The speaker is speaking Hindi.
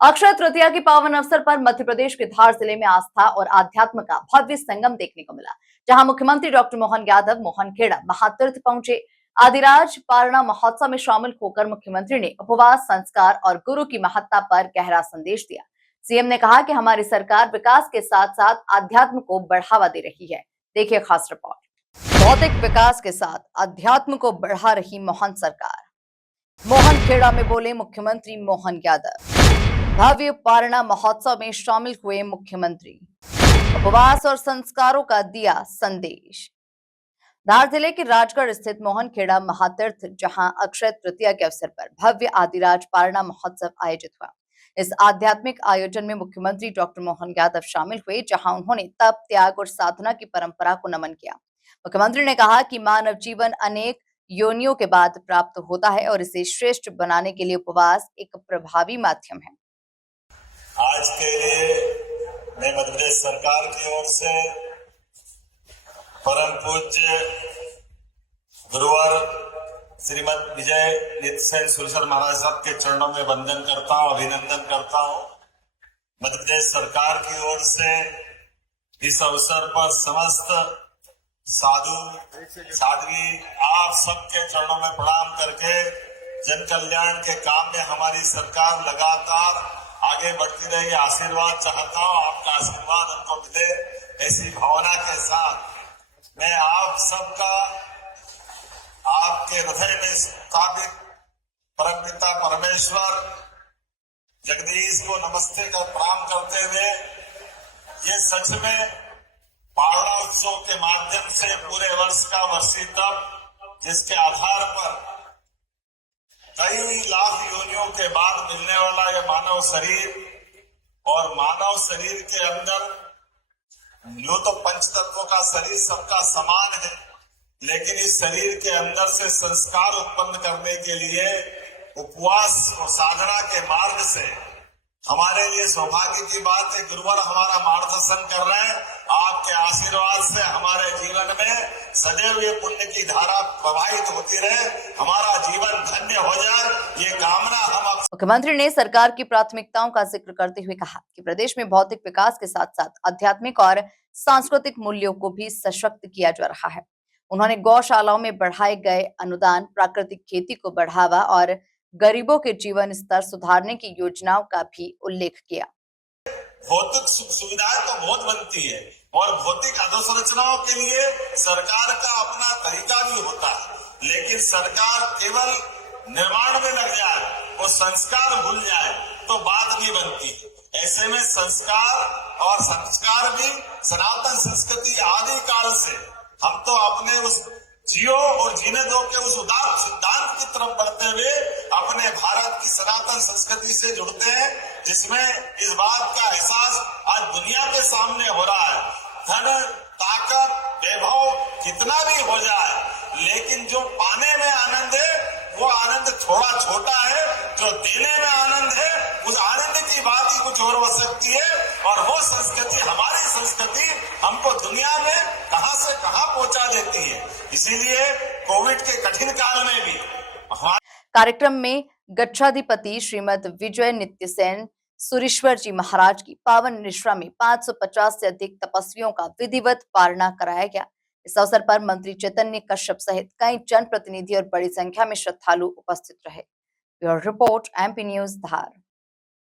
अक्षय तृतीया के पावन अवसर पर मध्य प्रदेश के धार जिले में आस्था और आध्यात्म का भव्य संगम देखने को मिला, जहां मुख्यमंत्री डॉक्टर मोहन यादव मोहनखेड़ा महातीर्थ पहुंचे। आदिराज पारणा महोत्सव में शामिल होकर मुख्यमंत्री ने उपवास, संस्कार और गुरु की महत्ता पर गहरा संदेश दिया। सीएम ने कहा कि हमारी सरकार विकास के साथ साथ आध्यात्म को बढ़ावा दे रही है। देखिए खास रिपोर्ट। भौतिक विकास के साथ अध्यात्म को बढ़ा रही मोहन सरकार। मोहनखेड़ा में बोले मुख्यमंत्री मोहन यादव। भव्य पारणा महोत्सव में शामिल हुए मुख्यमंत्री। उपवास और संस्कारों का दिया संदेश। धार जिले के राजगढ़ स्थित मोहनखेड़ा महातीर्थ, जहां अक्षय तृतीया के अवसर पर भव्य आदिराज पारणा महोत्सव आयोजित हुआ। इस आध्यात्मिक आयोजन में मुख्यमंत्री डॉक्टर मोहन यादव शामिल हुए, जहां उन्होंने तप, त्याग और साधना की परंपरा को नमन किया। मुख्यमंत्री ने कहा कि मानव जीवन अनेक योनियों के बाद प्राप्त होता है और इसे श्रेष्ठ बनाने के लिए उपवास एक प्रभावी माध्यम है। आज के लिए मैं मध्य प्रदेश सरकार की ओर से परम पूज्य गुरुवर श्रीमद विजय नित्यसेन सुरसर महाराज साहब के चरणों में वंदन करता हूँ, अभिनंदन करता हूँ। मध्य प्रदेश सरकार की ओर से इस अवसर पर समस्त साधु साध्वी आप सबके चरणों में प्रणाम करके जन कल्याण के काम में हमारी सरकार लगातार आगे बढ़ती रही, आशीर्वाद चाहता हूँ। आपका आशीर्वाद हमको मिले, ऐसी भावना के साथ मैं आप सबका आपके हृदय में स्थापित परमपिता परमेश्वर जगदीश को नमस्ते कर प्रणाम करते हुए ये सच में पारणा उत्सव के माध्यम से पूरे वर्ष का वर्षी तप, जिसके आधार पर कई लाख योनियों के बाद मिलने वाला यह मानव शरीर, और मानव शरीर के अंदर यूं तो पंच तत्वों का शरीर सबका समान है, लेकिन इस शरीर के अंदर से संस्कार उत्पन्न करने के लिए उपवास और साधना के मार्ग से हमारे लिए सौभाग्य की बात है। गुरुवर हमारा मार्गदर्शन कर रहे हैं। आपके आशीर्वाद से हमारे जीवन में सदैव ये पुण्य की धारा प्रवाहित होती रहे, हमारा जीवन धन्य हो जाए, ये कामना हम। मुख्यमंत्री ने सरकार की प्राथमिकताओं का जिक्र करते हुए कहा कि प्रदेश में भौतिक विकास के साथ साथ आध्यात्मिक और सांस्कृतिक मूल्यों को भी सशक्त किया जा रहा है। उन्होंने गौशालाओं में बढ़ाए गए अनुदान, प्राकृतिक खेती को बढ़ावा और गरीबों के जीवन स्तर सुधारने की योजनाओं का भी उल्लेख किया। भौतिक सुख सुविधाएं तो बहुत बनती है और भौतिक अधोसंरचनाओं के लिए सरकार का अपना तरीका भी होता है, लेकिन सरकार केवल निर्माण में लग जाए और संस्कार भूल जाए तो बात नहीं बनती। ऐसे में संस्कार भी सनातन संस्कृति आदि काल से हम तो अपने उस जियो और जीने दो के उस उदार सिद्धांत की तरफ बढ़ते हुए अपने भारत की सनातन संस्कृति से जुड़ते हैं, जिसमें इस बात का एहसास आज दुनिया के सामने हो रहा है। धन, ताकत, वैभव कितना भी हो जाए, लेकिन जो पाने में आनंद है वो आनंद थोड़ा छोटा है, जो देने में आनंद है उस आनंद की बात ही कुछ और हो सकती है। और वो संस्कृति, हमारी संस्कृति हमको दुनिया में कहां से कहां पहुंचा देती है। इसीलिए कोविड के कठिन काल में भी कार्यक्रम में गच्छाधिपति श्रीमद विजय नित्यसेन सुरेश्वर जी महाराज की पावन निश्रा में 550 से अधिक तपस्वियों का विधिवत पारणा कराया गया। इस अवसर पर मंत्री चैतन्य कश्यप सहित कई जनप्रतिनिधि और बड़ी संख्या में श्रद्धालु उपस्थित रहे। ब्यूरो रिपोर्ट, एमपी न्यूज धार।